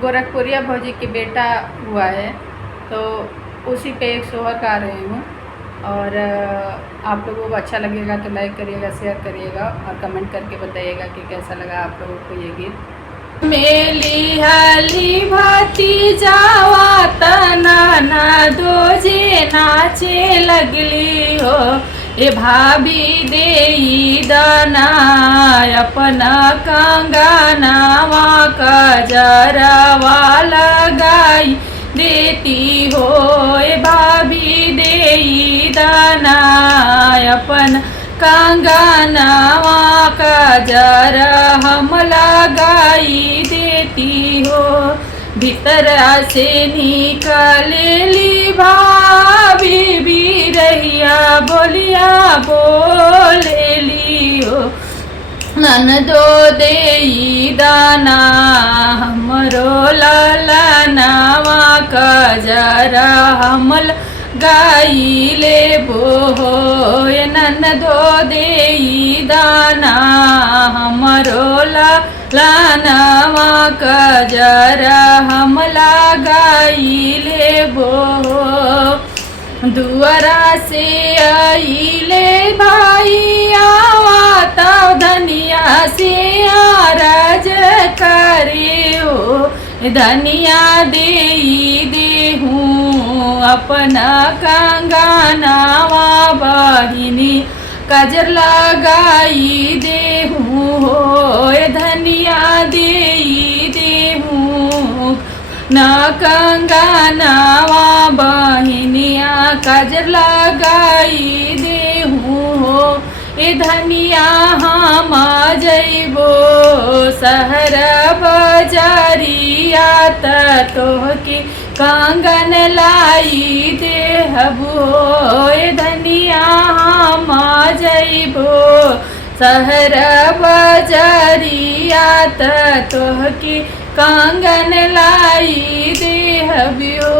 गोरखपुरिया भौजी के बेटा हुआ है, तो उसी पे एक सोहर गा रही हूँ। और आप लोगों को अच्छा लगेगा तो लाइक करिएगा, शेयर करिएगा और कमेंट करके बताइएगा कि कैसा लगा आप लोगों को ये गीत। मेली हाली भाती जावा तना ना दो जे नाचे लगली हो, ए भाभी देई दाना अपना कंगनावा का जरावा लगाई देती हो, ए भाभी देई दाना अपन कंगनावा का जरा हम लगाई देती हो। भीतर से निकलेली भाभी बिरहिया बोलिया बोलेली हो, ननदो देई दाना हमरो लाला नावा का जरा हमल गाई ले बो, ननदो देई दाना हमरो लाला नावा का जरा हमला गाई ले बो। दुआरा से आइले भाई आवा तब धनिया से आरज करे हो, धनिया देई देहूँ अपना कंगनावा बहिनी काजर लगाई देहूँ हो, धनिया देई देहूँ ना कंगनावा बहिनिया काजर लगाई देहूँ हो, ए धनिया हम जइबो शहर बजारिया तोहके कंगन लाई देहबो, ए धनिया हम जइबो शहर बजारिया तोहके कंगन लाई देहबियो।